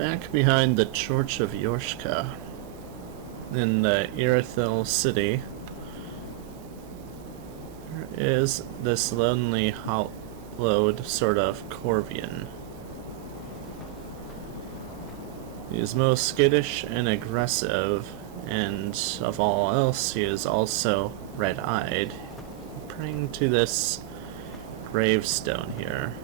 Back behind the Church of Yorshka, in the Irithyll city, there is this lonely, hollowed sort of Corvian. He is most skittish and aggressive, and of all else, he is also red-eyed, praying to this gravestone here.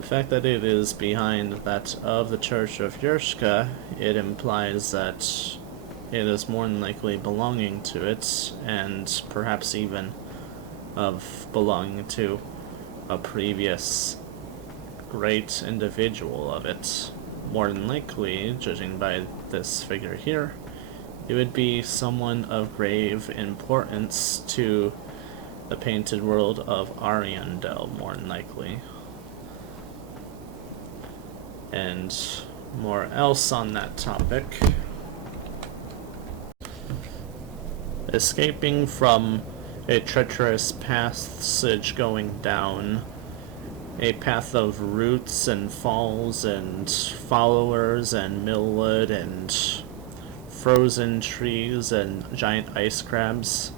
The fact that it is behind that of the Church of Yorshka, it implies that it is more than likely belonging to it, and perhaps even of belonging to a previous great individual of it. More than likely, judging by this figure here, it would be someone of grave importance to the painted world of Ariandel, more than likely. And more else on that topic. Escaping from a treacherous passage going down a path of roots and falls and followers and millwood and frozen trees and giant ice crabs,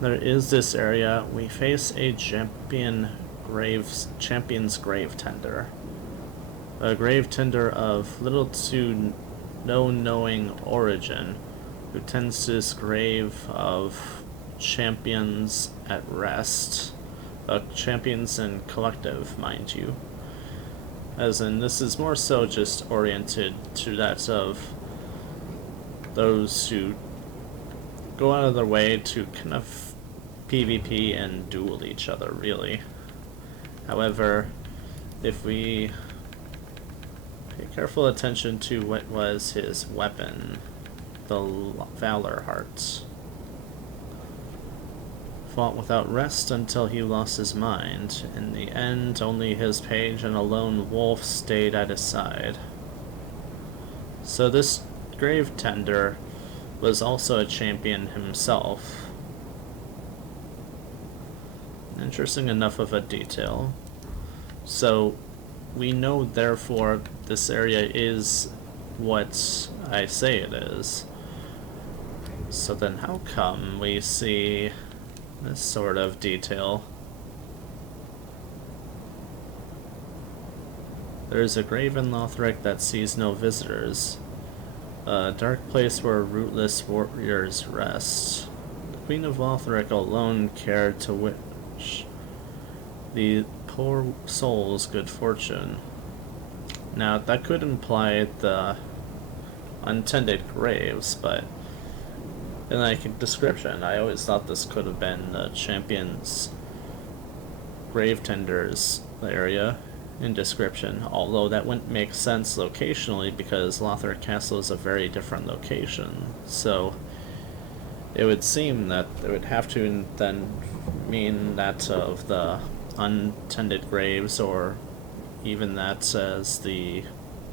there is this area. We face a champion's grave tender. A grave tender of little to no knowing origin, who tends to this grave of champions at rest. Champions and collective, mind you. As in, this is more so just oriented to that of those who go out of their way to kind of PvP and duel each other, really. However, if we pay careful attention to what was his weapon, the Valor Heart. Fought without rest until he lost his mind. In the end, only his page and a lone wolf stayed at his side. So this grave tender was also a champion himself. Interesting enough of a detail. So we know, therefore, this area is what I say it is. So then how come we see this sort of detail? There is a grave in Lothric that sees no visitors, a dark place where rootless warriors rest. The Queen of Lothric alone cared to wish the poor souls good fortune. Now, that could imply the untended graves, but in like description, I always thought this could have been the champion's grave tenders area in description, although that wouldn't make sense locationally because Lothric Castle is a very different location. So it would seem that it would have to then mean that of the untended graves, or even that as the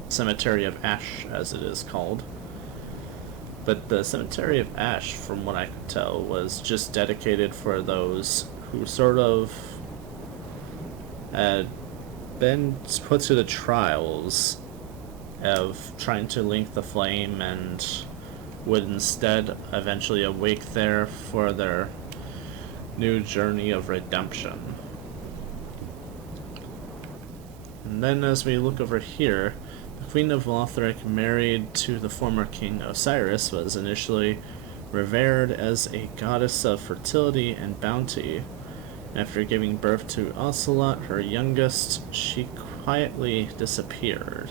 Cemetery of Ash, as it is called. But the Cemetery of Ash, from what I could tell, was just dedicated for those who sort of had been put to the trials of trying to link the flame and would instead eventually awake there for their new journey of redemption. And then as we look over here, the Queen of Lothric, married to the former King Osiris, was initially revered as a goddess of fertility and bounty. After giving birth to Ocelot, her youngest, she quietly disappeared.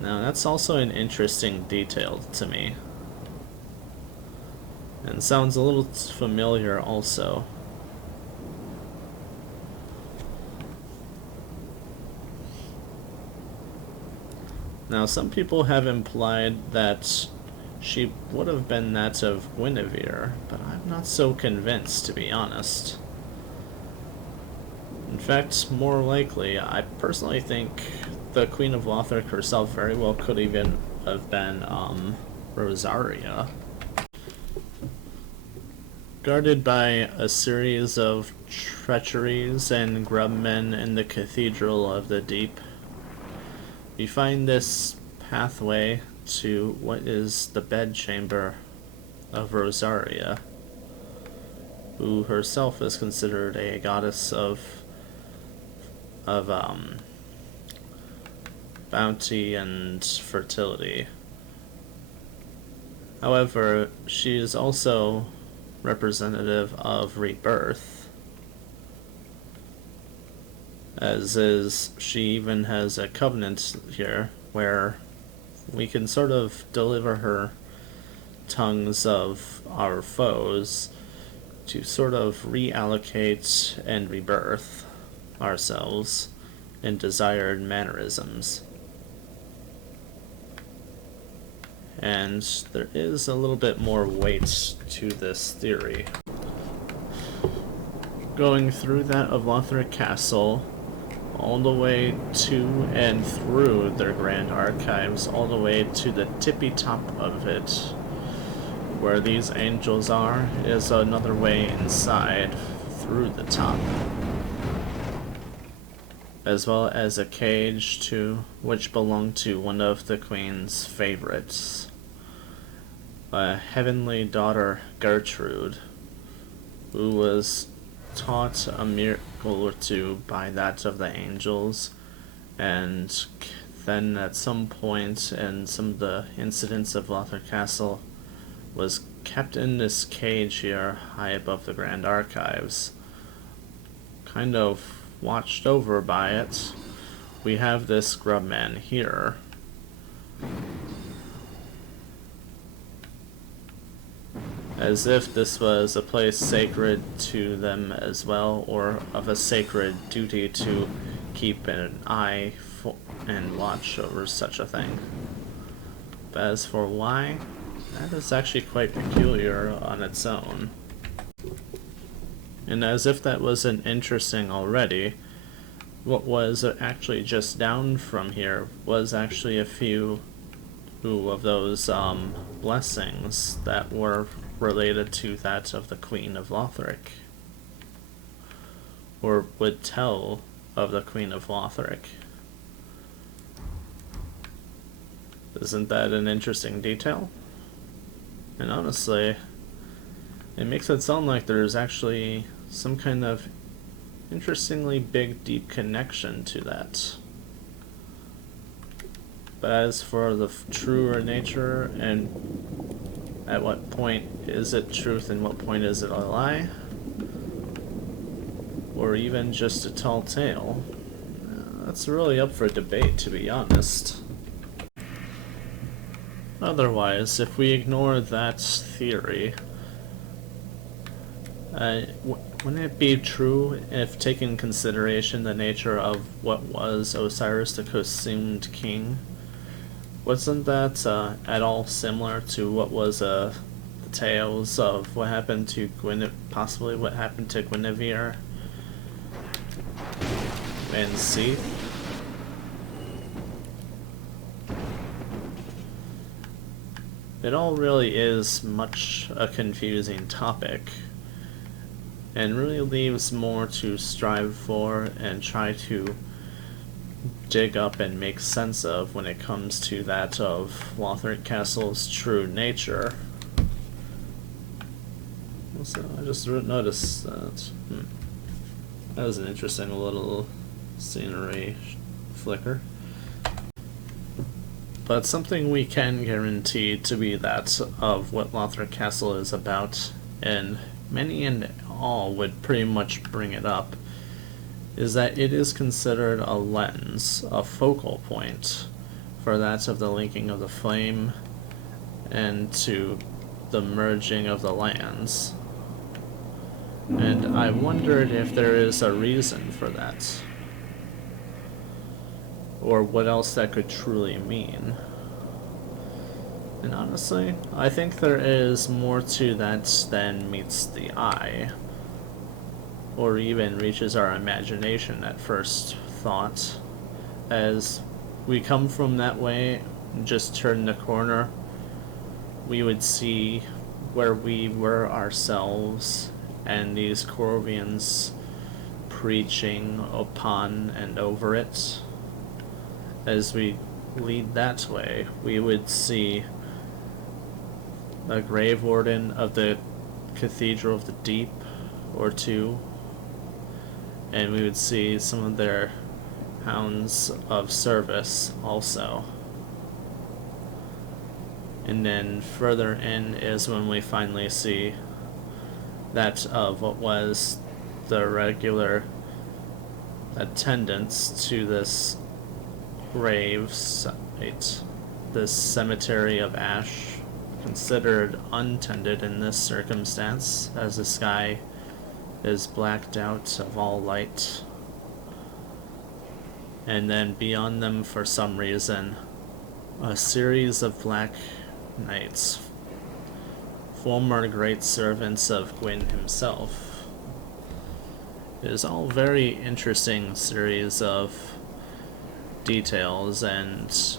Now that's also an interesting detail to me, and sounds a little familiar also. Now, some people have implied that she would have been that of Guinevere, but I'm not so convinced, to be honest. In fact, more likely, I personally think the Queen of Lothric herself very well could even have been Rosaria. Guarded by a series of treacheries and grubmen in the Cathedral of the Deep, we find this pathway to what is the bedchamber of Rosaria, who herself is considered a goddess of bounty and fertility. However, she is also representative of rebirth, as is she even has a covenant here where we can sort of deliver her tongues of our foes to sort of reallocate and rebirth ourselves in desired mannerisms. And there is a little bit more weight to this theory. Going through that of Lothric Castle, all the way to and through their grand archives, all the way to the tippy top of it, where these angels are, is another way inside through the top, as well as a cage to which belonged to one of the queen's favorites, a heavenly daughter Gertrude, who was taught a miracle or two by that of the angels, and then at some point in some of the incidents of Lothric Castle was kept in this cage here high above the grand archives, kind of watched over by it. We have this scrub man here, as if this was a place sacred to them as well, or of a sacred duty to keep an eye and watch over such a thing. But as for why, that is actually quite peculiar on its own. And as if that wasn't interesting already, what was actually just down from here was actually a few of those blessings that were related to that of the Queen of Lothric, or would tell of the Queen of Lothric. Isn't that an interesting detail? And honestly, it makes it sound like there's actually some kind of interestingly big, deep connection to that. But as for the truer nature, and at what point is it truth and what point is it a lie, or even just a tall tale, that's really up for debate, to be honest. Otherwise, if we ignore that theory, wouldn't it be true if taking into consideration the nature of what was Osiris the consumed king? Wasn't that at all similar to what was the tales of what happened to possibly what happened to Guinevere and Seath? It all really is much a confusing topic, and really leaves more to strive for and try to dig up and make sense of when it comes to that of Lothric Castle's true nature. Also, I just noticed that that was an interesting little scenery flicker. But something we can guarantee to be that of what Lothric Castle is about, and many and all would pretty much bring it up, is that it is considered a lens, a focal point, for that of the linking of the flame and to the merging of the lands. And I wondered if there is a reason for that, or what else that could truly mean. And honestly, I think there is more to that than meets the eye, or even reaches our imagination at first thought. As we come from that way, just turn the corner, we would see where we were ourselves, and these Corvians preaching upon and over it, as we lead that way, we would see a grave warden of the Cathedral of the Deep or two, and we would see some of their hounds of service also. And then further in is when we finally see that of what was the regular attendants to this grave site, this cemetery of ash, considered untended in this circumstance, as the sky is blacked out of all light. And then beyond them, for some reason, a series of black knights, former great servants of Gwyn himself. It is all very interesting series of details and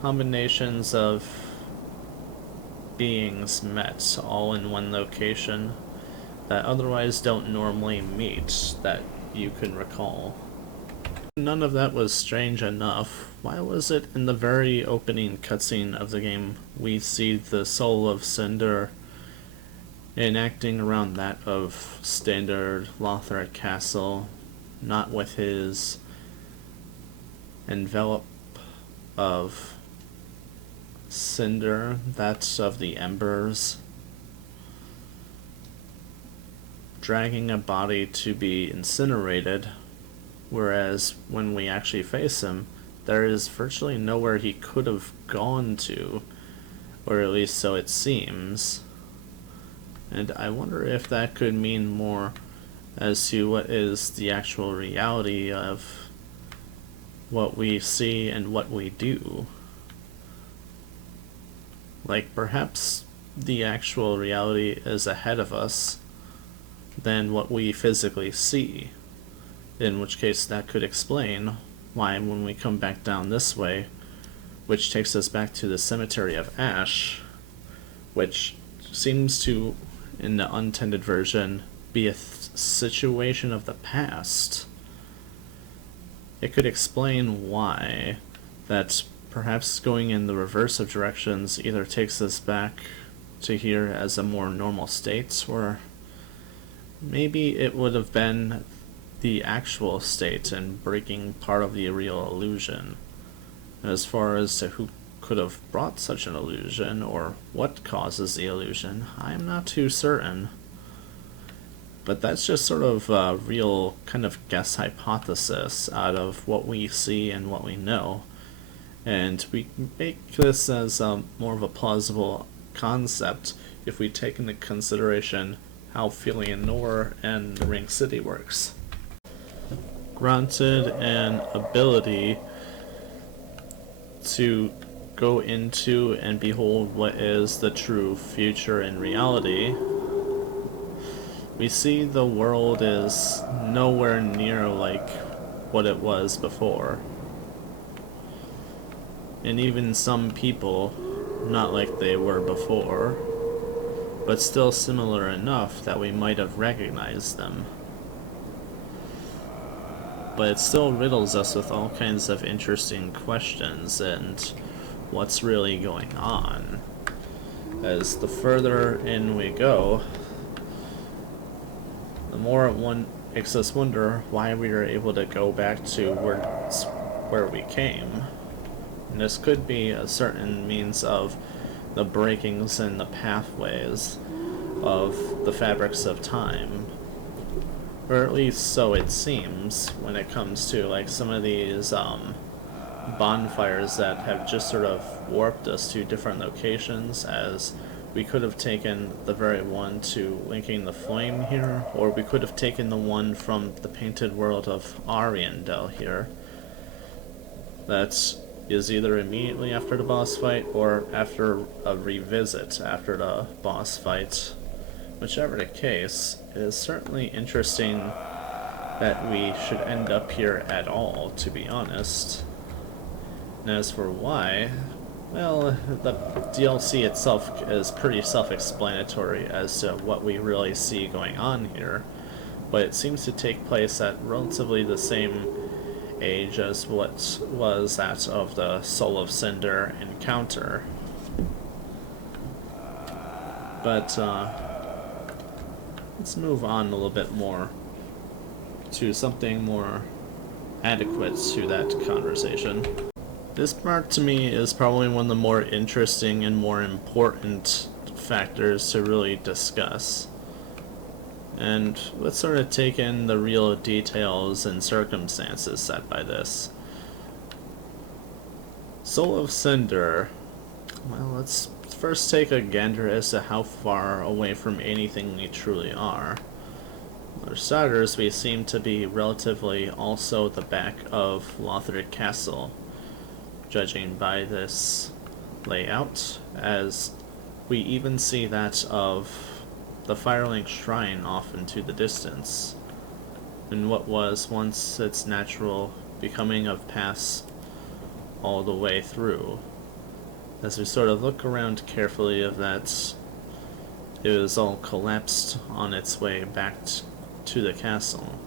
combinations of beings met all in one location that otherwise don't normally meet that you can recall. None of that was strange enough. Why was it in the very opening cutscene of the game we see the Soul of Cinder enacting around that of standard Lothric Castle, not with his envelope of cinder, that of the embers, dragging a body to be incinerated, whereas when we actually face him, there is virtually nowhere he could have gone to, or at least so it seems. And I wonder if that could mean more as to what is the actual reality of what we see and what we do. Like, perhaps the actual reality is ahead of us than what we physically see, in which case that could explain why when we come back down this way, which takes us back to the Cemetery of Ash, which seems to, in the untended version, be a situation of the past. It could explain why that perhaps going in the reverse of directions either takes us back to here as a more normal state, or maybe it would have been the actual state and breaking part of the real illusion. As far as to who could have brought such an illusion or what causes the illusion, I'm not too certain. But that's just sort of a real kind of guess hypothesis out of what we see and what we know. And we make this as more of a plausible concept if we take into consideration how Filianor and the Ring City works. Granted an ability to go into and behold what is the true future in reality, we see the world is nowhere near like what it was before. And even some people, not like they were before, but still similar enough that we might have recognized them. But it still riddles us with all kinds of interesting questions and what's really going on. As the further in we go, the more one makes us wonder why we were able to go back to where we came. And this could be a certain means of the breakings in the pathways of the fabrics of time. Or at least so it seems when it comes to like some of these bonfires that have just sort of warped us to different locations, as we could have taken the very one to linking the flame here, or we could have taken the one from the painted world of Ariandel here. That is either immediately after the boss fight or after a revisit after the boss fight. Whichever the case, it is certainly interesting that we should end up here at all, to be honest. And as for why, well, the DLC itself is pretty self-explanatory as to what we really see going on here, but it seems to take place at relatively the same age as what was that of the Soul of Cinder encounter. But let's move on a little bit more to something more adequate to that conversation. This part to me is probably one of the more interesting and more important factors to really discuss. And let's sort of take in the real details and circumstances set by this. Soul of Cinder. Well, let's first take a gander as to how far away from anything we truly are. For starters, we seem to be relatively also the back of Lothric Castle, judging by this layout, as we even see that of the Firelink Shrine off into the distance, and what was once its natural becoming of paths all the way through. As we sort of look around carefully of that, it was all collapsed on its way back to the castle,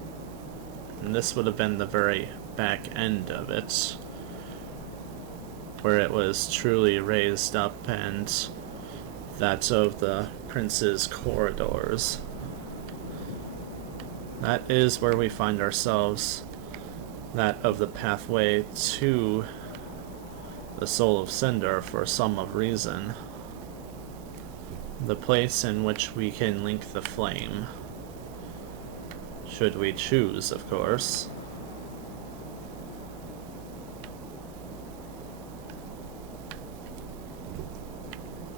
and this would have been the very back end of it, where it was truly raised up, and that of the prince's corridors. That is where we find ourselves, that of the pathway to the Soul of Cinder for some of reason. The place in which we can link the flame. Should we choose, of course.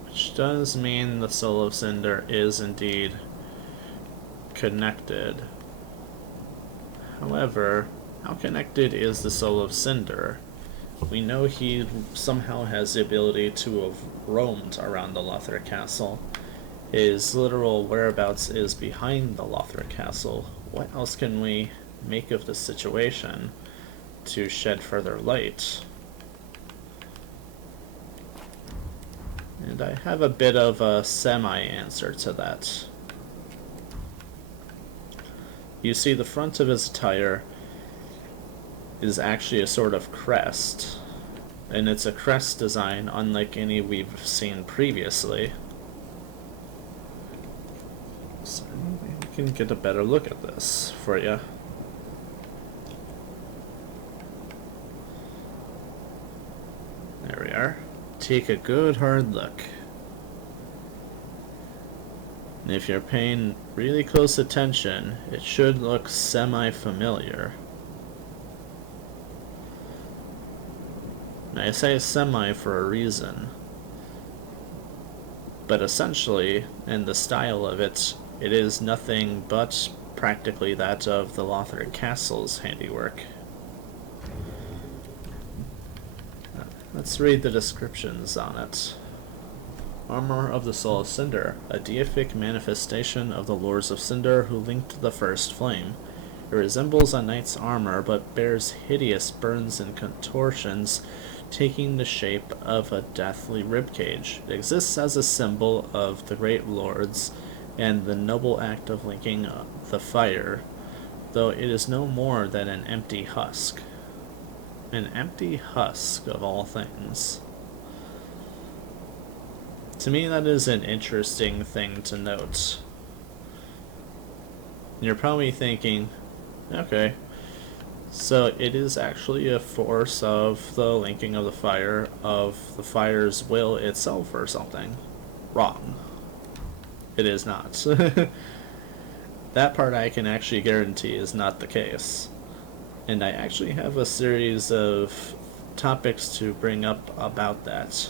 Which does mean the Soul of Cinder is indeed connected. However, how connected is the Soul of Cinder? We know he somehow has the ability to have roamed around the Lothric Castle. His literal whereabouts is behind the Lothric Castle. What else can we make of the situation to shed further light? And I have a bit of a semi-answer to that. You see, the front of his attire is actually a sort of crest, and it's a crest design unlike any we've seen previously. So maybe we can get a better look at this for you. There we are. Take a good hard look. And if you're paying really close attention, it should look semi-familiar. Now I say semi for a reason. But essentially, in the style of it, it is nothing but practically that of the Lothric Castle's handiwork. Let's read the descriptions on it. Armor of the Soul of Cinder, a deific manifestation of the Lords of Cinder who linked the first flame. It resembles a knight's armor, but bears hideous burns and contortions, taking the shape of a deathly ribcage. It exists as a symbol of the great lords and the noble act of linking the fire, though it is no more than an empty husk. An empty husk, of all things. To me, that is an interesting thing to note. You're probably thinking, okay, so it is actually a force of the linking of the fire's will itself or something. Wrong. It is not. That part I can actually guarantee is not the case. And I actually have a series of topics to bring up about that.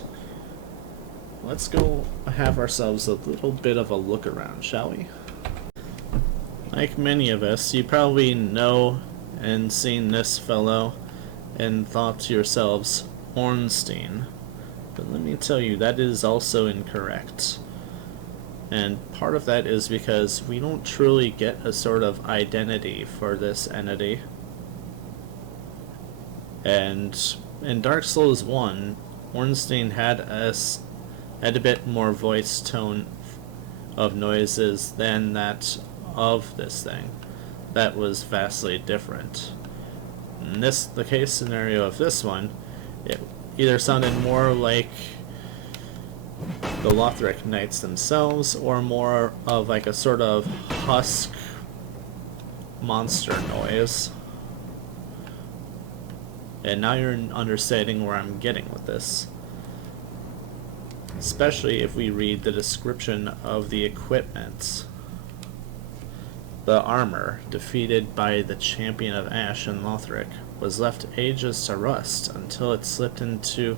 Let's go have ourselves a little bit of a look around, shall we? Like many of us, you probably know and seen this fellow and thought to yourselves, Ornstein. But let me tell you, that is also incorrect. And part of that is because we don't truly get a sort of identity for this entity. And in Dark Souls 1, Ornstein had a bit more voice tone of noises than that of this thing. That was vastly different. In the case scenario of this one, it either sounded more like the Lothric Knights themselves, or more of like a sort of husk monster noise. And now you're understanding where I'm getting with this. Especially if we read the description of the equipment. The armor, defeated by the Champion of Ash in Lothric, was left ages to rust until it slipped into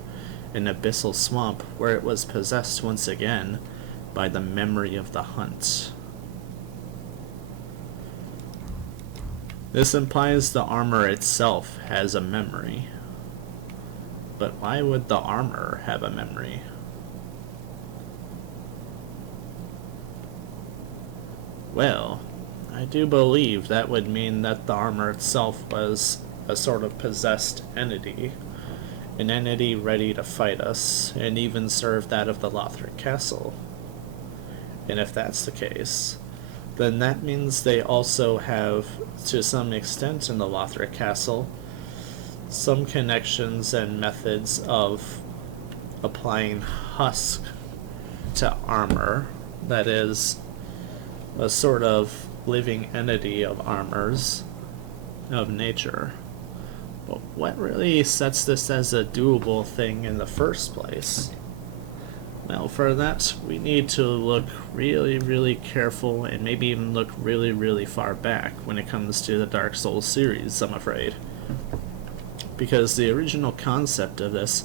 an abyssal swamp where it was possessed once again by the memory of the hunt. This implies the armor itself has a memory. But why would the armor have a memory? Well, I do believe that would mean that the armor itself was a sort of possessed entity. An entity ready to fight us, and even serve that of the Lothric Castle. And if that's the case, then that means they also have, to some extent in the Lothric Castle, some connections and methods of applying husk to armor that is a sort of living entity of armors of nature. But what really sets this as a doable thing in the first place? Well, for that, we need to look really, really careful and maybe even look really, really far back when it comes to the Dark Souls series, I'm afraid. Because the original concept of this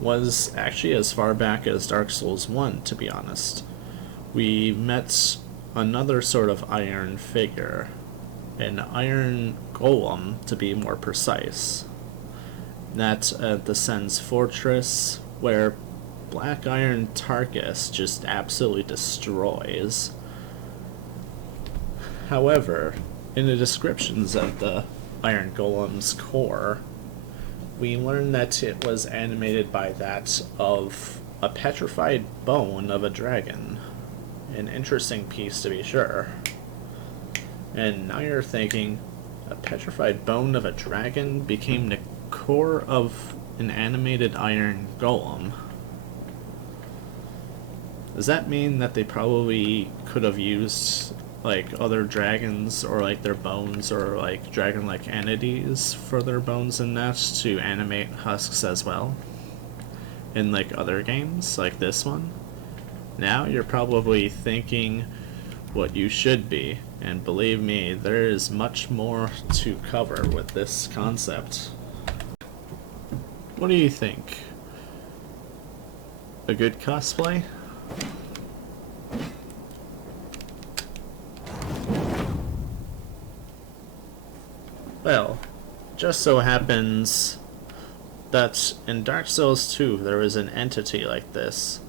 was actually as far back as Dark Souls 1, to be honest. We met another sort of iron figure, an iron golem to be more precise. That's at the Sen's Fortress, where Black Iron Tarkus just absolutely destroys. However, in the descriptions of the Iron Golem's core, we learn that it was animated by that of a petrified bone of a dragon. An interesting piece to be sure. And now you're thinking, a petrified bone of a dragon became the core of an animated iron golem. Does that mean that they probably could have used like other dragons or like their bones or like dragon-like entities for their bones and nests to animate husks as well? In like other games like this one? Now you're probably thinking what you should be, and believe me, there is much more to cover with this concept. What do you think? A good cosplay? Well, just so happens that in Dark Souls 2 there is an entity like this,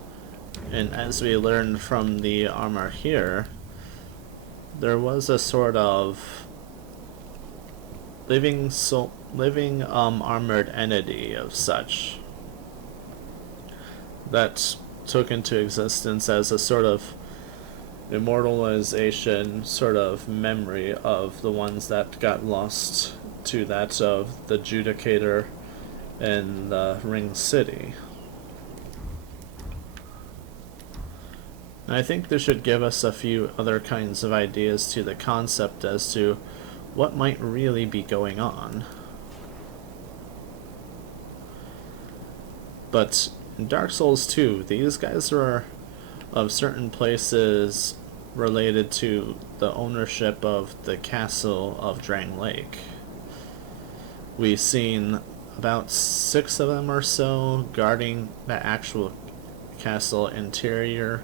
and as we learned from the armor here, there was a sort of living armored entity of such that took into existence as a sort of immortalization sort of memory of the ones that got lost to that of the Adjudicator in the Ring City. And I think this should give us a few other kinds of ideas to the concept as to what might really be going on. But in Dark Souls 2, these guys are of certain places related to the ownership of the castle of Drang Lake. We've seen about 6 of them or so guarding the actual castle interior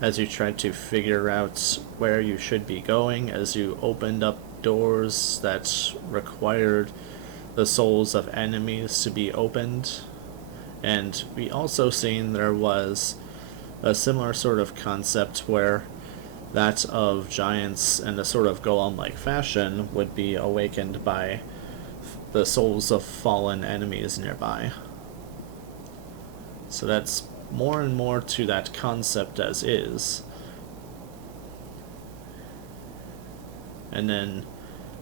as you try to figure out where you should be going, as you opened up doors that required the souls of enemies to be opened. And we also seen there was a similar sort of concept where that of giants in a sort of golem-like fashion would be awakened by the souls of fallen enemies nearby. So that's more and more to that concept as is. And then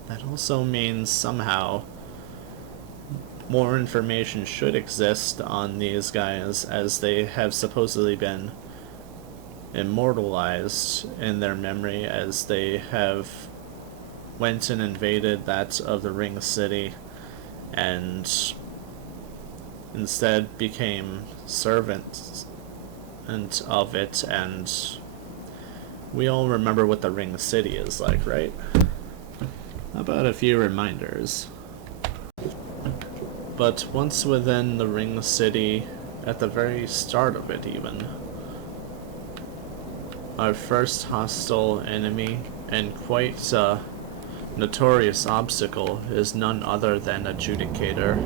that also means somehow more information should exist on these guys, as they have supposedly been immortalized in their memory, as they have went and invaded that of the Ring City and instead became servants and of it. And we all remember what the Ring City is like, right? How about a few reminders? But once within the Ring City, at the very start of it even, our first hostile enemy, and quite a notorious obstacle, is none other than Adjudicator,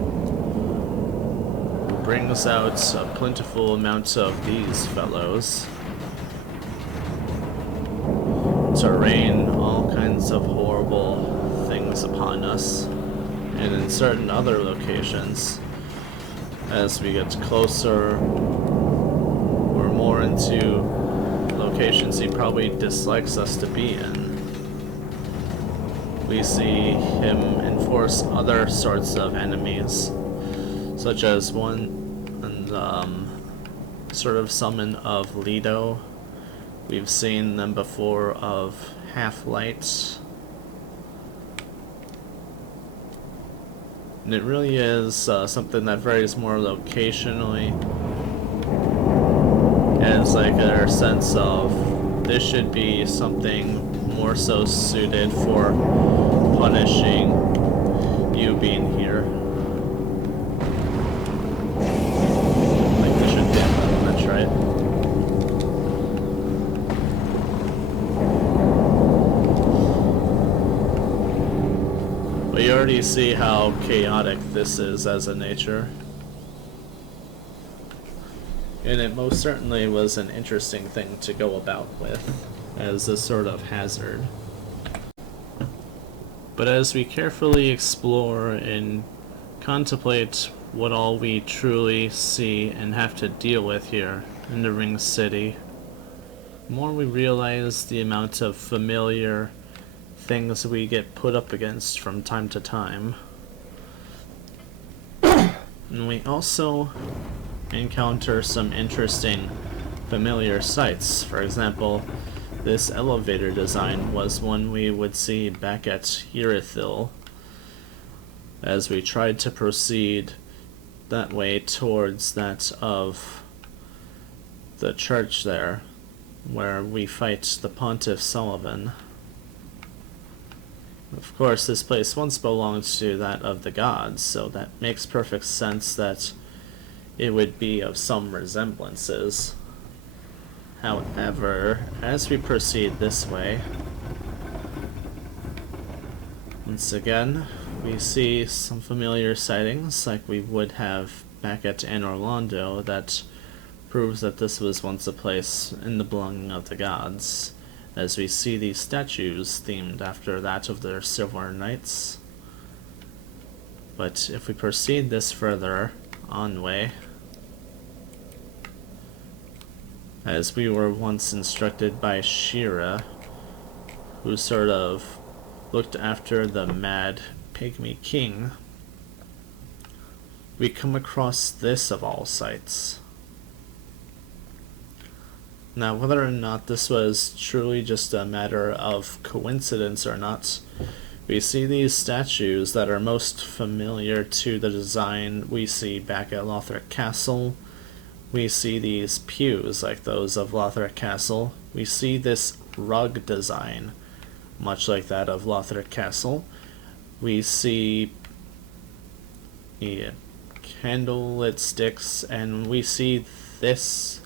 who brings out a plentiful amount of these fellows to rain all kinds of horrible things upon us. And in certain other locations, as we get closer or more into locations he probably dislikes us to be in, we see him enforce other sorts of enemies, such as one sort of summon of Lido. We've seen them before of Half-Light. And it really is something that varies more locationally, as like a sense of this should be something more so suited for punishing you being here. Like this should be that's right. But you already see how chaotic this is as a nature. And it most certainly was an interesting thing to go about with, as a sort of hazard. But as we carefully explore and contemplate what all we truly see and have to deal with here in the Ring City, the more we realize the amount of familiar things we get put up against from time to time. And we also encounter some interesting familiar sights. For example, this elevator design was one we would see back at Irithyll as we tried to proceed that way towards that of the church there, where we fight the Pontiff Sullivan. Of course, this place once belonged to that of the gods, so that makes perfect sense that it would be of some resemblances. However, as we proceed this way, once again, we see some familiar sightings like we would have back at Anor Londo that proves that this was once a place in the belonging of the gods, as we see these statues themed after that of their silver knights. But if we proceed this further onway, as we were once instructed by Shira, who sort of looked after the mad pygmy king, we come across this of all sights. Now, whether or not this was truly just a matter of coincidence or not, we see these statues that are most familiar to the design we see back at Lothric Castle. We see these pews like those of Lothric Castle. We see this rug design, much like that of Lothric Castle. We see candlelit sticks, and we see this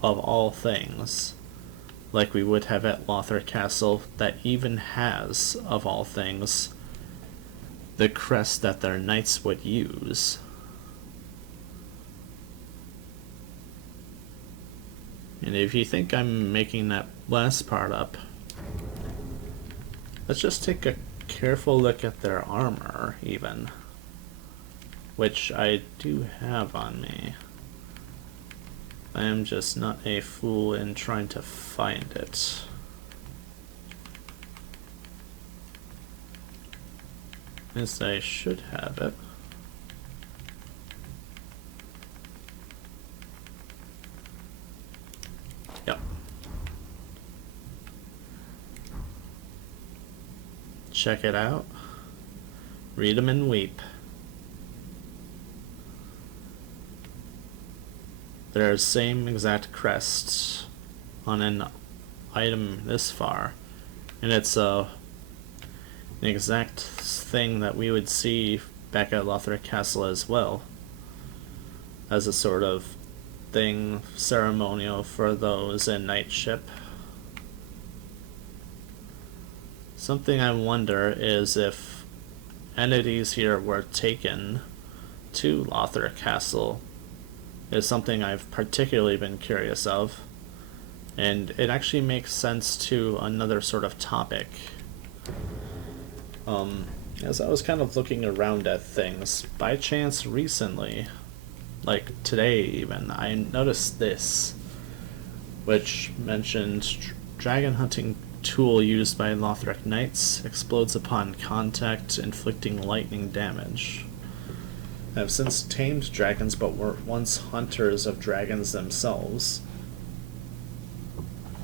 of all things, like we would have at Lothric Castle, that even has, of all things, the crest that their knights would use. And if you think I'm making that last part up, let's just take a careful look at their armor, even, which I do have on me. I am just not a fool in trying to find it. As I should have it. Check it out. Read 'em and weep. There's same exact crest on an item this far, and it's an exact thing that we would see back at Lothric Castle as well, as a sort of thing ceremonial for those in Night Ship. Something I wonder is if entities here were taken to Lothric Castle is something I've particularly been curious of, and it actually makes sense to another sort of topic. As I was kind of looking around at things, by chance recently, like today even, I noticed this, which mentioned dragon hunting tool used by Lothric Knights explodes upon contact, inflicting lightning damage. Have since tamed dragons but were once hunters of dragons themselves.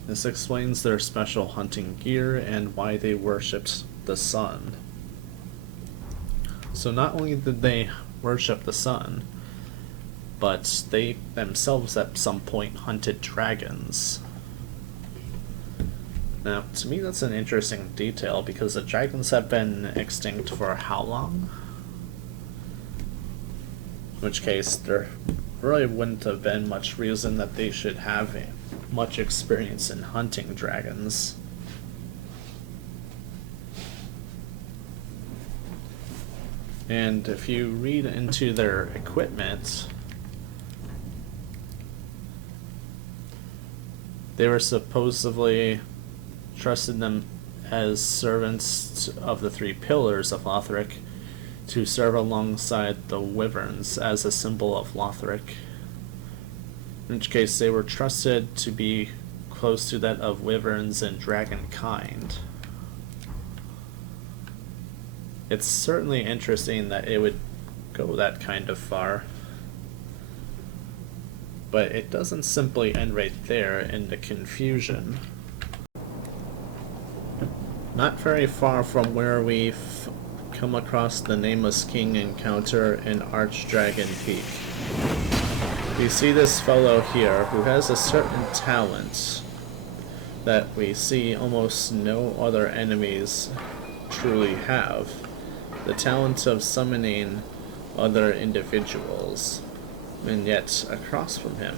This explains their special hunting gear and why they worshipped the sun. So not only did they worship the sun, but they themselves at some point hunted dragons. Now, to me that's an interesting detail because the dragons have been extinct for how long? In which case, there really wouldn't have been much reason that they should have much experience in hunting dragons. And if you read into their equipment, they were supposedly trusted them as servants of the three pillars of Lothric to serve alongside the wyverns as a symbol of Lothric. In which case they were trusted to be close to that of wyverns and dragonkind. It's certainly interesting that it would go that kind of far. But it doesn't simply end right there in the confusion. Not very far from where we've come across the Nameless King encounter in Archdragon Peak, we see this fellow here who has a certain talent that we see almost no other enemies truly have. The talent of summoning other individuals. And yet, across from him,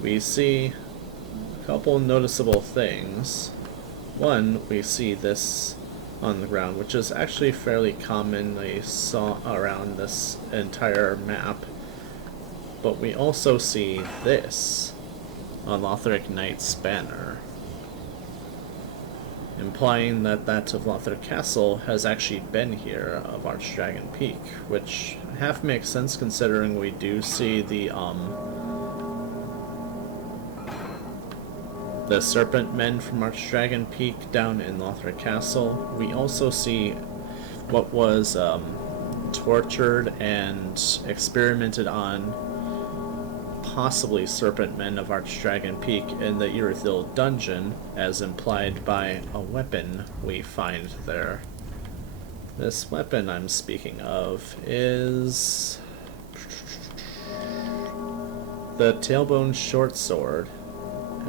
we see a couple noticeable things. One, we see this on the ground, which is actually fairly commonly saw around this entire map. But we also see this on Lothric Knight's banner, implying that that of Lothric Castle has actually been here of Archdragon Peak, which half makes sense considering we do see the Serpent Men from Archdragon Peak down in Lothric Castle. We also see what was tortured and experimented on, possibly Serpent Men of Archdragon Peak in the Irithil dungeon, as implied by a weapon we find there. This weapon I'm speaking of is the Tailbone Short Sword,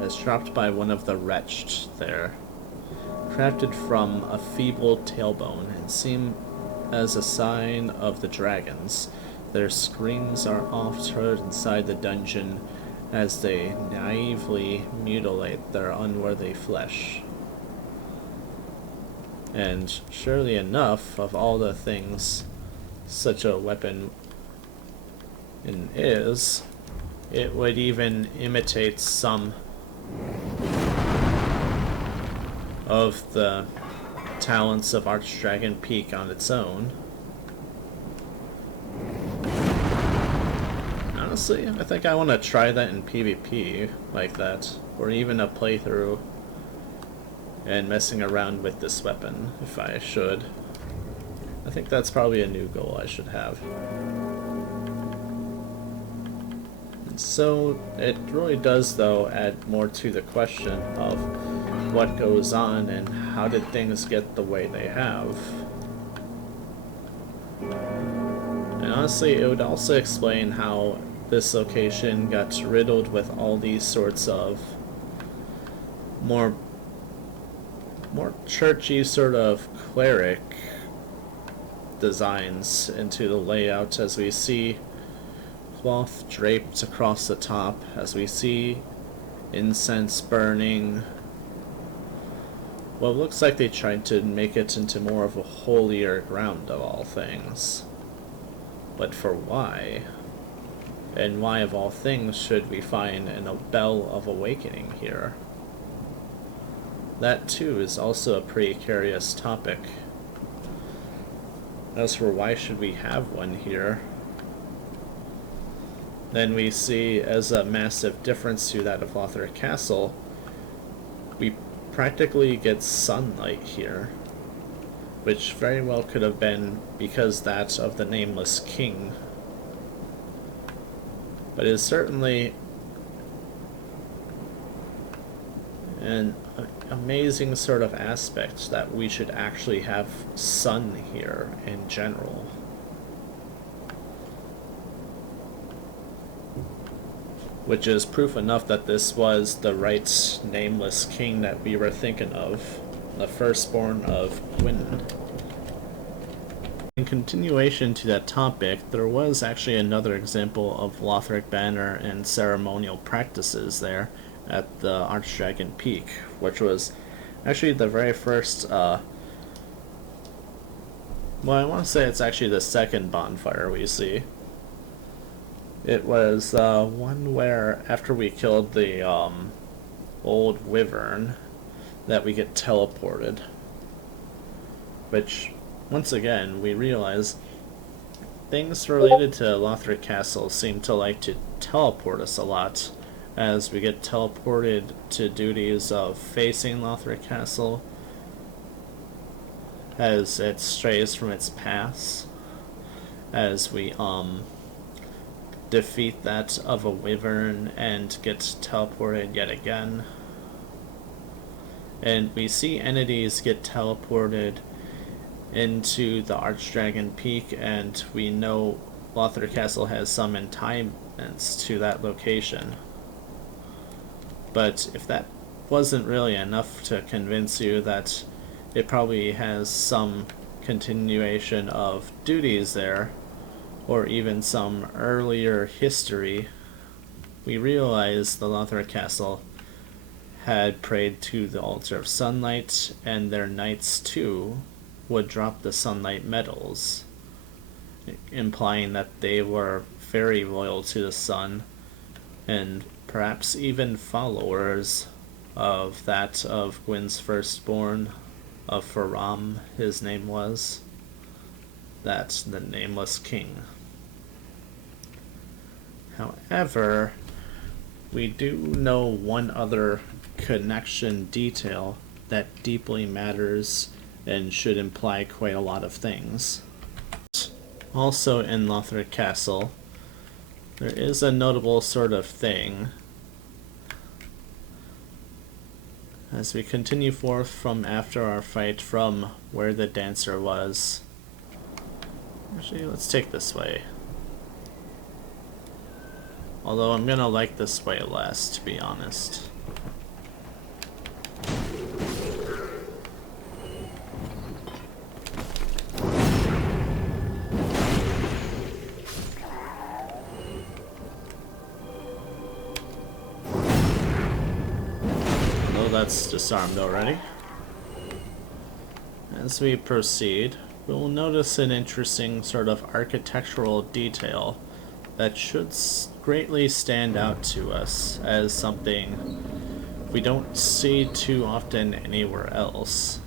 as dropped by one of the wretched there, crafted from a feeble tailbone, and seem as a sign of the dragons. Their screams are oft heard inside the dungeon as they naively mutilate their unworthy flesh. And surely enough, of all the things such a weapon is, it would even imitate some of the talents of Archdragon Peak on its own. Honestly, I think I want to try that in PvP like that, or even a playthrough and messing around with this weapon, if I should. I think that's probably a new goal I should have. So it really does, though, add more to the question of what goes on and how did things get the way they have? And honestly, it would also explain how this location got riddled with all these sorts of more churchy sort of cleric designs into the layout, as we see cloth draped across the top, as we see incense burning. Well, it looks like they tried to make it into more of a holier ground of all things. But for why? And why of all things should we find a bell of awakening here? That too is also a pretty curious topic. As for why should we have one here, then we see, as a massive difference to that of Lothric Castle, we practically get sunlight here, which very well could have been because that of the Nameless King. But it is certainly an amazing sort of aspect that we should actually have sun here in general. Which is proof enough that this was the right Nameless King that we were thinking of, the firstborn of Gwyn. In continuation to that topic, there was actually another example of Lothric banner and ceremonial practices there at the Archdragon Peak, which was actually the very first, well, I want to say it's actually the second bonfire we see. It was one where after we killed the old wyvern that we get teleported, which once again we realize things related to Lothric Castle seem to like to teleport us a lot, as we get teleported to duties of facing Lothric Castle as it strays from its paths, as we defeat that of a wyvern and get teleported yet again. And we see entities get teleported into the Archdragon Peak, and we know Lothric Castle has some enticements to that location. But if that wasn't really enough to convince you that it probably has some continuation of duties there, or even some earlier history, we realize the Lothric Castle had prayed to the altar of sunlight, and their knights too would drop the sunlight medals, implying that they were very loyal to the sun, and perhaps even followers of that of Gwyn's firstborn, of Faram, his name was. That's the Nameless King. However, we do know one other connection detail that deeply matters and should imply quite a lot of things. Also in Lothric Castle, there is a notable sort of thing. As we continue forth from after our fight from where the dancer was. Actually, let's take this way. Although I'm gonna like this way less, to be honest. That's disarmed already. As we proceed, we'll notice an interesting sort of architectural detail that should greatly stand out to us as something we don't see too often anywhere else.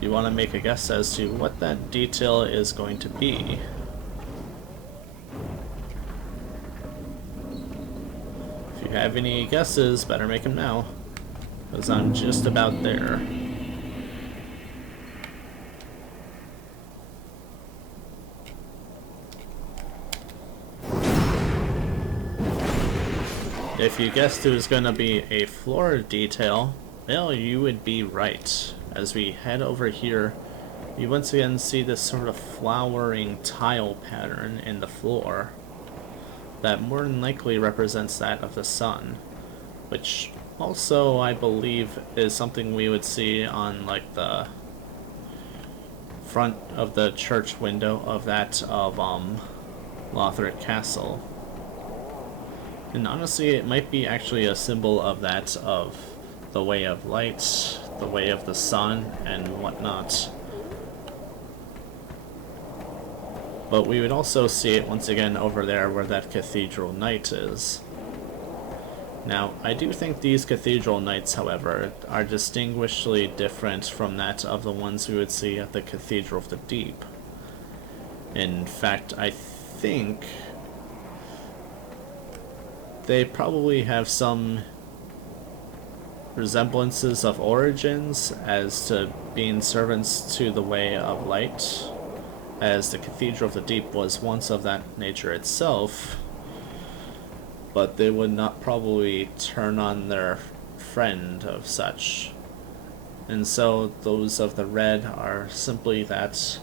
You want to make a guess as to what that detail is going to be? If you have any guesses, better make them now, because I'm just about there. If you guessed it was going to be a floor detail, Well, you would be right. As we head over here, you once again see this sort of flowering tile pattern in the floor that more than likely represents that of the sun, which also I believe is something we would see on like the front of the church window of that of Lothric Castle. And honestly, it might be actually a symbol of that of the way of light, the way of the sun, and whatnot. But we would also see it once again over there where that cathedral knight is. Now, I do think these cathedral knights, however, are distinguishedly different from that of the ones we would see at the Cathedral of the Deep. In fact, I think they probably have some resemblances of origins as to being servants to the way of light, as the Cathedral of the Deep was once of that nature itself, but they would not probably turn on their friend of such. And so those of the red are simply that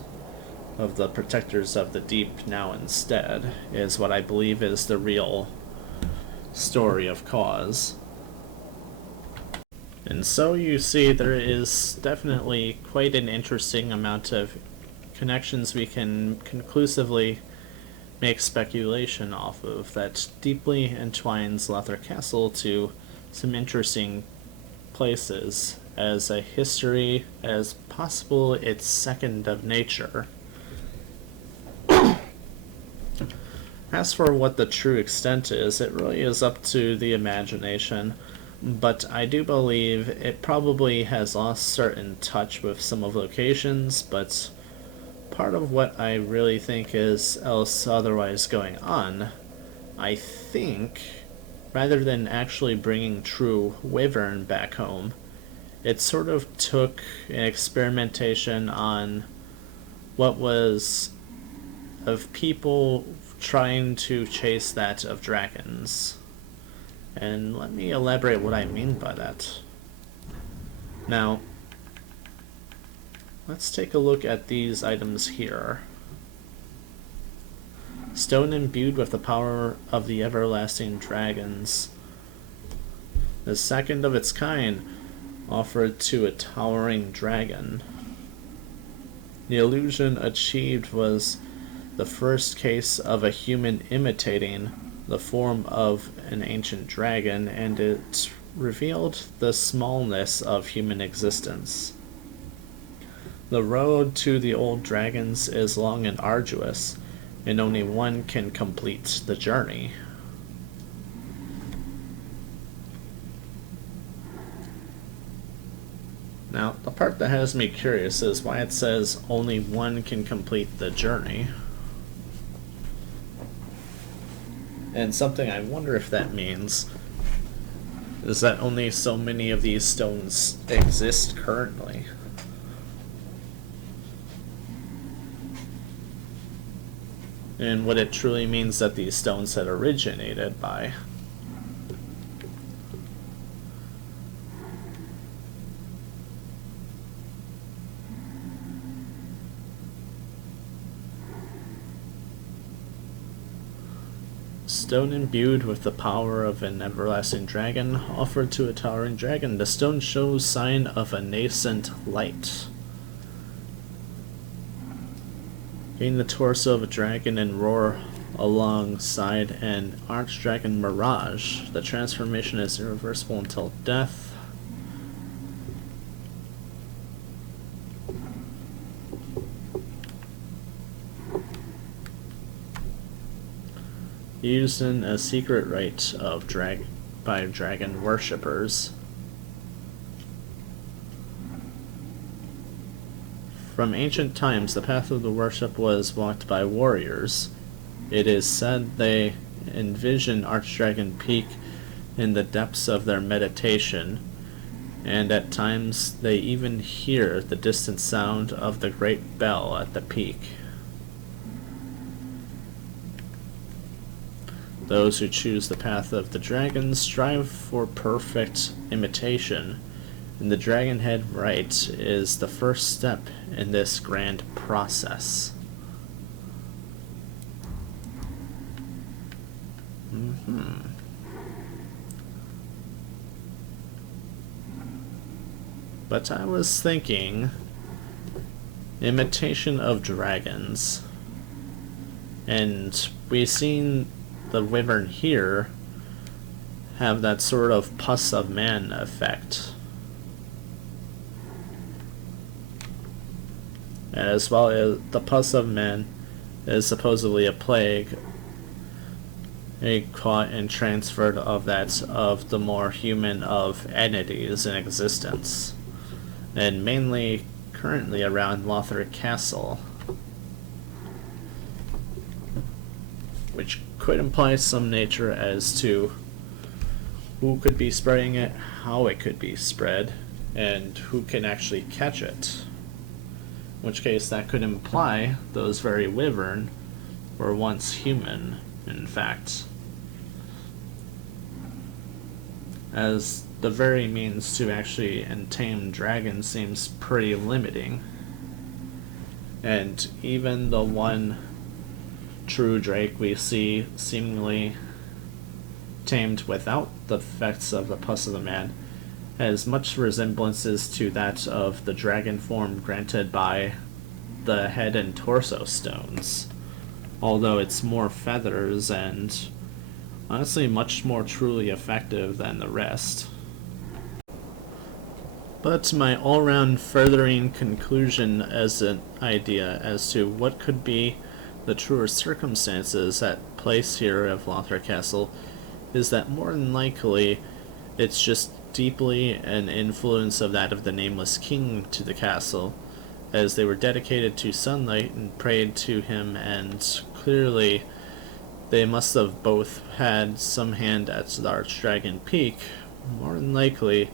of the protectors of the deep now instead, is what I believe is the real story of cause. And so you see there is definitely quite an interesting amount of connections we can conclusively make speculation off of that deeply entwines Lothric Castle to some interesting places as a history, as possible its second of nature. As for what the true extent is, it really is up to the imagination, but I do believe it probably has lost certain touch with some of locations, but part of what I really think is else otherwise going on, I think, rather than actually bringing true Wyvern back home, it sort of took an experimentation on what was of people trying to chase that of dragons. And let me elaborate what I mean by that. Now, let's take a look at these items here. Stone imbued with the power of the everlasting dragons. The second of its kind, offered to a towering dragon. The illusion achieved was the first case of a human imitating the form of an ancient dragon, and it revealed the smallness of human existence. The road to the old dragons is long and arduous, and only one can complete the journey. Now, the part that has me curious is why it says only one can complete the journey. And something I wonder if that means is that only so many of these stones exist currently. And what it truly means that these stones had originated by. Stone imbued with the power of an everlasting dragon, offered to a towering dragon. The stone shows sign of a nascent light. Gain the torso of a dragon and roar alongside an Archdragon Mirage. The transformation is irreversible until death. Used in a secret rite of by dragon worshippers. From ancient times, the path of the worship was walked by warriors. It is said they envision Archdragon Peak in the depths of their meditation, and at times they even hear the distant sound of the great bell at the peak. Those who choose the path of the dragon strive for perfect imitation, And the dragon head rite is the first step in this grand process. But I was thinking, imitation of dragons. And we've seen the wyvern here have that sort of pus of man effect. As well as the pus of man is supposedly a plague, a caught and transferred of that of the more human of entities in existence, and mainly currently around Lothric Castle, which could imply some nature as to who could be spreading it, how it could be spread, and who can actually catch it. In which case that could imply those very wyvern were once human, in fact, as the very means to actually tame dragons seems pretty limiting. And even the one true drake we see seemingly tamed without the effects of the pus of the man has much resemblances to that of the dragon form granted by the head and torso stones, although it's more feathers and honestly much more truly effective than the rest. But my all-round furthering conclusion as an idea as to what could be the truer circumstances at place here of Lothric Castle is that more than likely it's just deeply an influence of that of the Nameless King to the castle, as they were dedicated to sunlight and prayed to him, and clearly they must have both had some hand at the Archdragon Peak. More than likely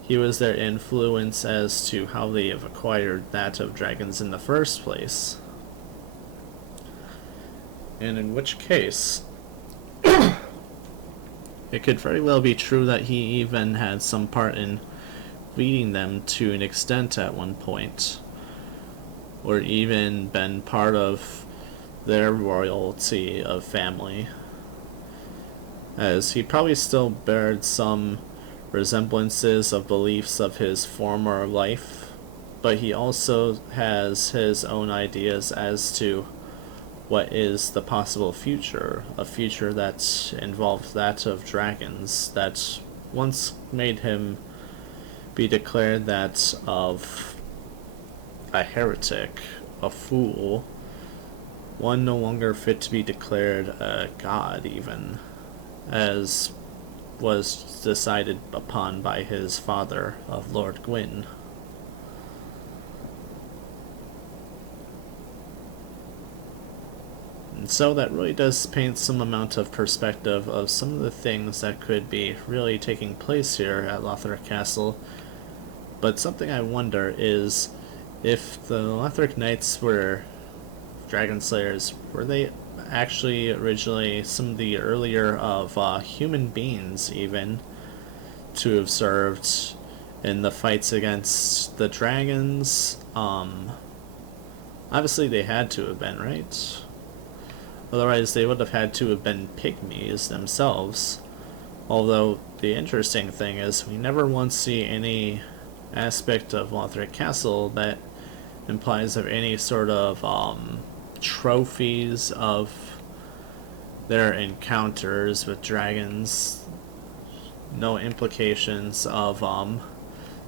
he was their influence as to how they have acquired that of dragons in the first place. And in which case it could very well be true that he even had some part in leading them to an extent at one point, or even been part of their royalty of family, as he probably still bared some resemblances of beliefs of his former life, but he also has his own ideas as to what is the possible future, a future that involved that of dragons, that once made him be declared that of a heretic, a fool, one no longer fit to be declared a god even, as was decided upon by his father of Lord Gwyn. And so that really does paint some amount of perspective of some of the things that could be really taking place here at Lothric Castle. But something I wonder is if the Lothric Knights were Dragonslayers, were they actually originally some of the earlier of human beings even to have served in the fights against the dragons? Obviously they had to have been, right? Otherwise they would have had to have been pygmies themselves. Although the interesting thing is we never once see any aspect of Lothric Castle that implies of any sort of trophies of their encounters with dragons. No implications of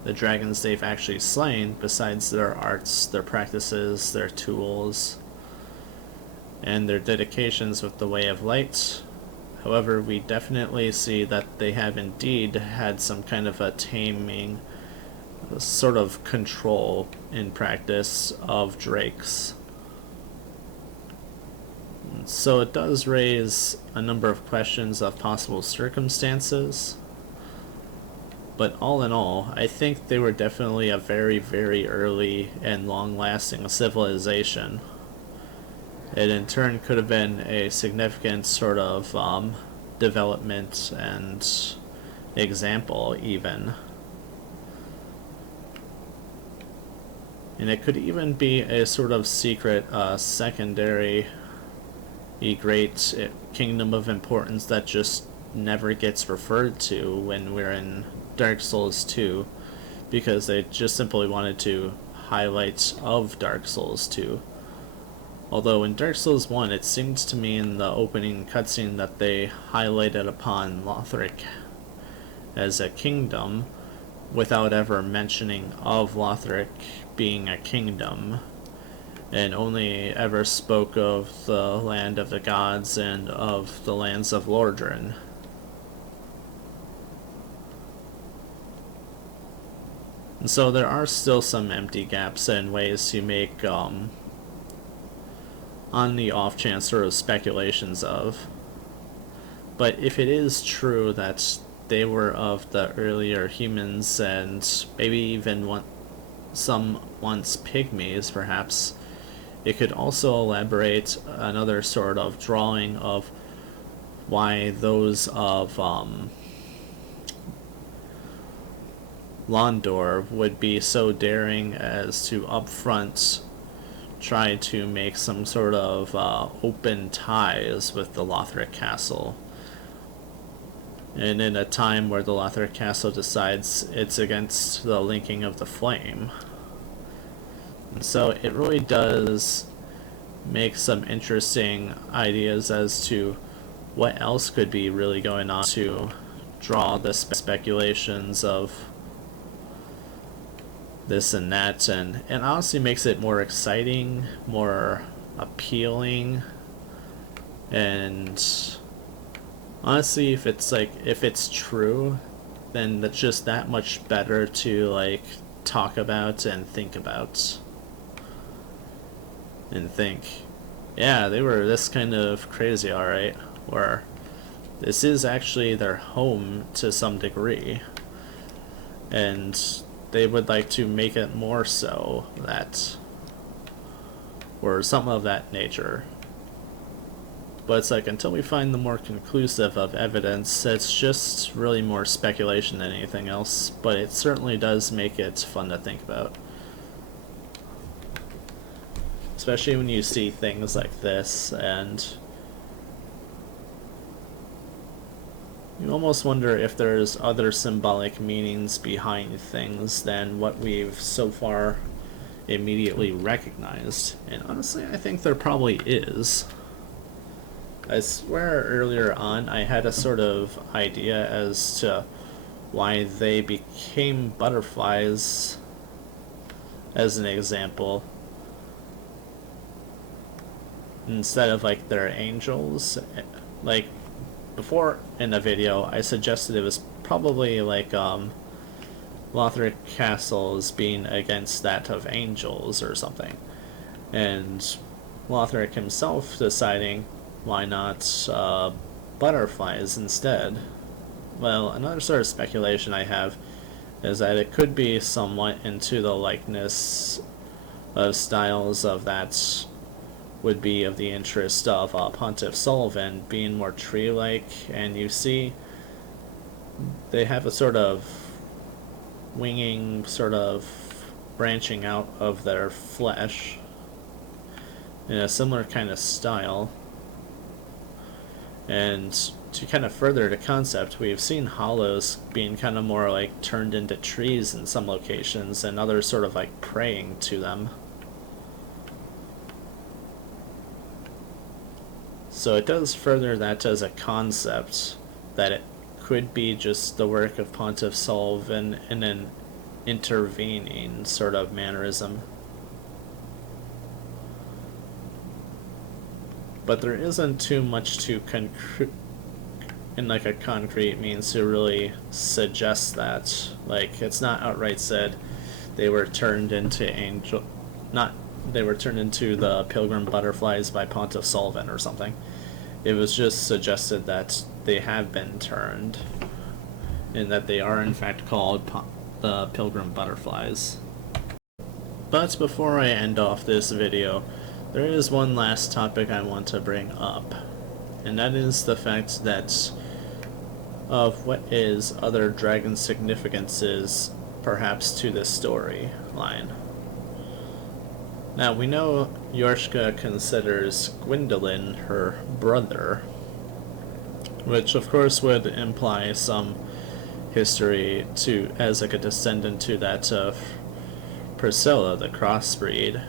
the dragons they've actually slain besides their arts, their practices, their tools, and their dedications with the Way of Light. However, we definitely see that they have indeed had some kind of a taming, sort of control in practice of drakes. So it does raise a number of questions of possible circumstances. But all in all, I think they were definitely a very, very early and long-lasting civilization. It in turn could have been a significant sort of development and example even And it could even be a sort of secret, secondary, great kingdom of importance that just never gets referred to when we're in Dark Souls 2, because they just simply wanted to highlight of Dark Souls 2. Although in Dark Souls 1, it seemed to me in the opening cutscene that they highlighted upon Lothric as a kingdom without ever mentioning of Lothric being a kingdom, and only ever spoke of the land of the gods and of the lands of Lordran. And so there are still some empty gaps and ways to make on the off chance sort of speculations of. But if it is true that they were of the earlier humans and maybe even some once pygmies perhaps, it could also elaborate another sort of drawing of why those of Londor would be so daring as to upfront try to make some sort of open ties with the Lothric Castle. And in a time where the Lothric Castle decides it's against the linking of the flame. And so it really does make some interesting ideas as to what else could be really going on to draw the speculations of this and that, and honestly makes it more exciting, more appealing, and honestly, if it's true, then that's just that much better to like talk about and think about, and think, yeah, they were this kind of crazy, alright, or this is actually their home to some degree, and they would like to make it more so that, or something of that nature. But it's like, until we find the more conclusive of evidence, it's just really more speculation than anything else, but it certainly does make it fun to think about. Especially when you see things like this, and you almost wonder if there's other symbolic meanings behind things than what we've so far immediately recognized. And honestly, I think there probably is. I swear earlier on I had a sort of idea as to why they became butterflies, as an example, instead of like they're angels. Like, before in the video, I suggested it was probably like Lothric Castle's being against that of angels or something, and Lothric himself deciding why not butterflies instead. Well, another sort of speculation I have is that it could be somewhat into the likeness of styles of that would be of the interest of Pontiff Sullivan being more tree-like, and you see they have a sort of winging, sort of branching out of their flesh in a similar kind of style. And to kind of further the concept, we've seen hollows being kind of more like turned into trees in some locations, and others sort of like praying to them. So it does further that as a concept, that it could be just the work of Pontiff Sullivan in an intervening sort of mannerism. But there isn't too much to in like a concrete means to really suggest that. Like, it's not outright said they were turned into they were turned into the pilgrim butterflies by Pontiff Sullivan or something. It was just suggested that they have been turned, and that they are in fact called the pilgrim butterflies. But before I end off this video, there is one last topic I want to bring up, and that is the fact that of what is other dragon significances perhaps to this storyline. Now, we know Yorshka considers Gwendolyn her brother, which of course would imply some history to as like a descendant to that of Priscilla, the crossbreed.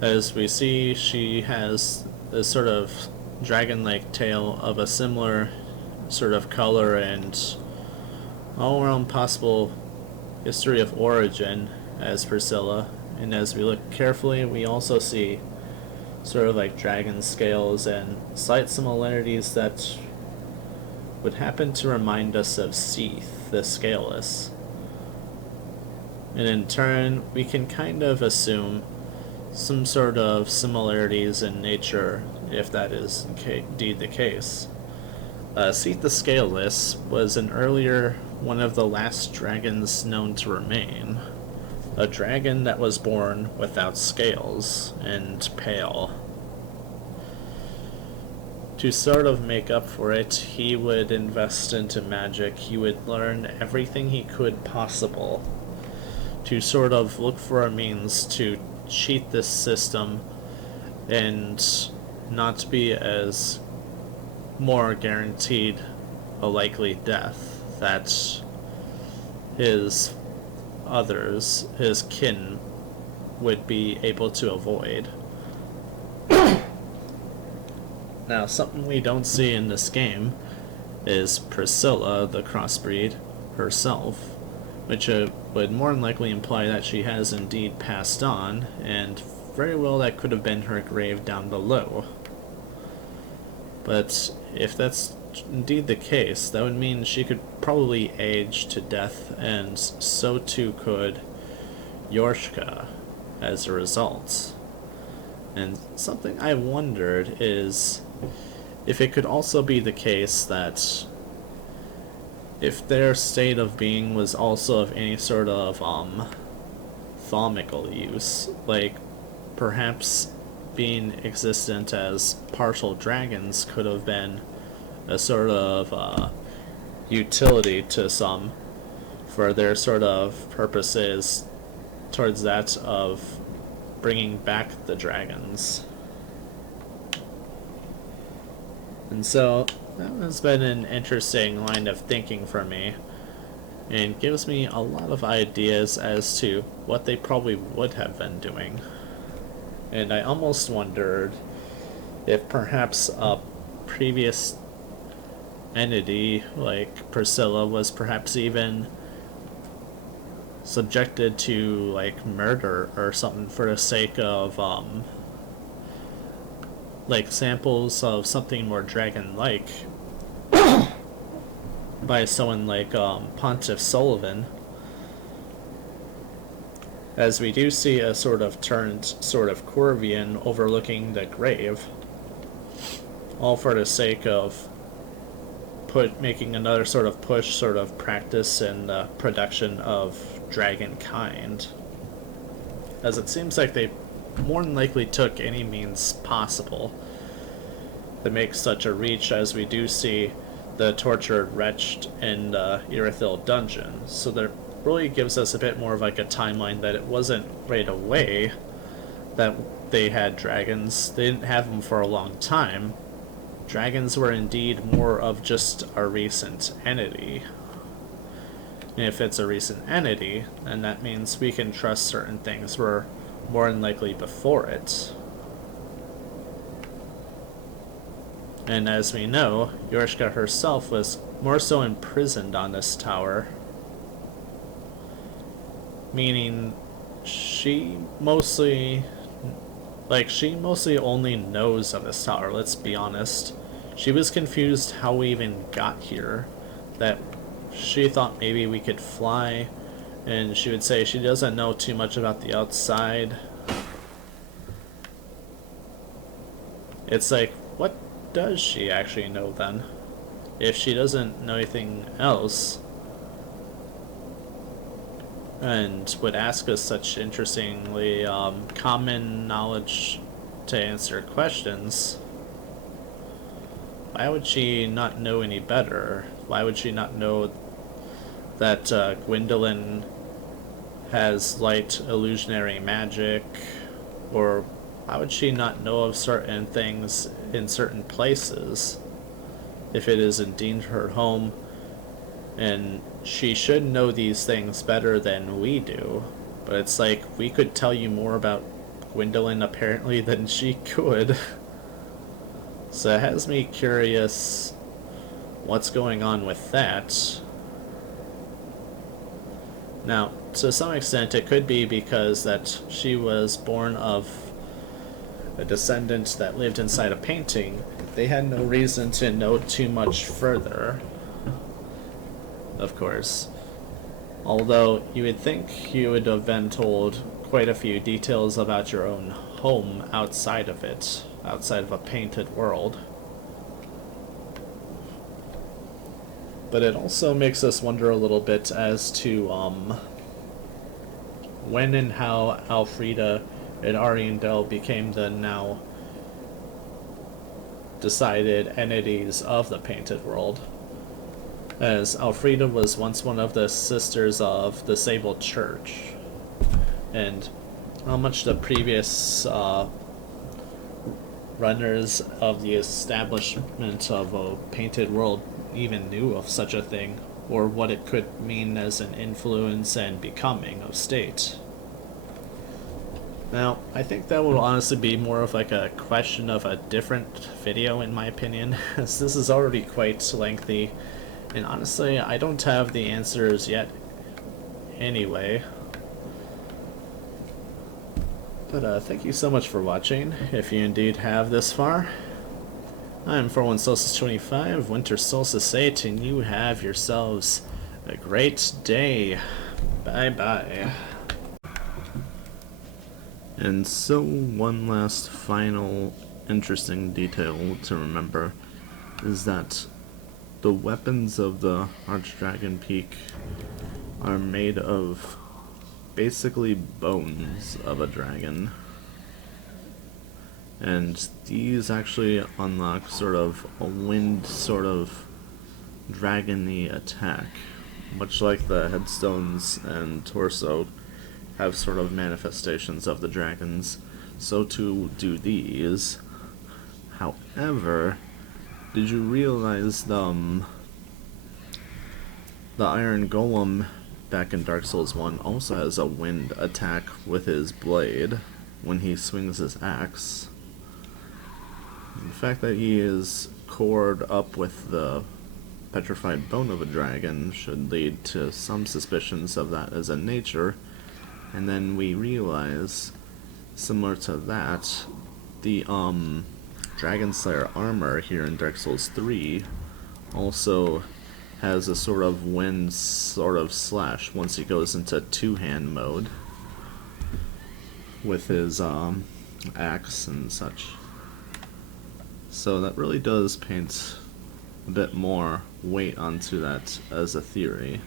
As we see, she has a sort of dragon-like tail of a similar sort of color and all-around possible history of origin as Priscilla. And as we look carefully, we also see sort of like dragon scales and slight similarities that would happen to remind us of Seath, the Scaleless. And in turn, we can kind of assume some sort of similarities in nature, if that is indeed the case. Seath the Scaleless was an earlier one of the last dragons known to remain. A dragon that was born without scales and pale. To sort of make up for it, he would invest into magic. He would learn everything he could possible to sort of look for a means to cheat this system and not be as more guaranteed a likely death that his others, his kin, would be able to avoid. Now, something we don't see in this game is Priscilla, the crossbreed, herself, which would more than likely imply that she has indeed passed on, and very well that could have been her grave down below. But if that's indeed the case, that would mean she could probably age to death, and so too could Yorshka as a result. And something I wondered is if it could also be the case that if their state of being was also of any sort of thaumical use, like perhaps being existent as partial dragons could have been a sort of utility to some for their sort of purposes towards that of bringing back the dragons. And so that has been an interesting line of thinking for me, and gives me a lot of ideas as to what they probably would have been doing. And I almost wondered if perhaps a previous entity like Priscilla was perhaps even subjected to like murder or something for the sake of like samples of something more dragon-like by someone like Pontiff Sullivan, as we do see a sort of turned sort of Corvian overlooking the grave, all for the sake of making another sort of push, sort of practice in the production of dragon kind, as it seems like they more than likely took any means possible to make such a reach, as we do see the tortured wretch in the Irithyll dungeon. So that really gives us a bit more of like a timeline that it wasn't right away that they had dragons. They didn't have them for a long time. Dragons were indeed more of just a recent entity. And if it's a recent entity, then that means we can trust certain things were more than likely before it. And as we know, Yorshka herself was more so imprisoned on this tower, meaning she mostly only knows of this tower, let's be honest. She was confused how we even got here, that she thought maybe we could fly, and she would say she doesn't know too much about the outside. It's like, what does she actually know then? If she doesn't know anything else, and would ask us such interestingly common knowledge to answer questions, why would she not know any better? Why would she not know that Gwendolyn has light illusionary magic, or how would she not know of certain things in certain places if it is indeed her home? And she should know these things better than we do, but it's like we could tell you more about Gwendolyn apparently than she could. So it has me curious what's going on with that. Now, to some extent, it could be because that she was born of a descendant that lived inside a painting. They had no reason to know too much further, of course. Although, you would think you would have been told quite a few details about your own home outside of it, outside of a painted world. But it also makes us wonder a little bit as to when and how Alfreda and Ariandel became the now decided entities of the painted world. As Alfreda was once one of the sisters of the Sable Church, and how much the previous runners of the establishment of a painted world even knew of such a thing, or what it could mean as an influence and becoming of state. Now, I think that will honestly be more of like a question of a different video in my opinion, as this is already quite lengthy, and honestly I don't have the answers yet anyway. But thank you so much for watching, if you indeed have this far. I'm 41 Solstice 25, Winter Solstice 8, and you have yourselves a great day. Bye bye. And so, one last final interesting detail to remember is that the weapons of the Archdragon Peak are made of basically bones of a dragon. And these actually unlock sort of a wind sort of dragon-y attack, much like the headstones and torso have sort of manifestations of the dragons, so too do these. However, did you realize the Iron Golem back in Dark Souls 1 also has a wind attack with his blade when he swings his axe? The fact that he is cored up with the petrified bone of a dragon should lead to some suspicions of that as a nature. And then we realize, similar to that, the Dragonslayer Armor here in Dark Souls 3 also has a sort of wind sort of slash once he goes into two-hand mode with his axe and such. So that really does paint a bit more weight onto that as a theory.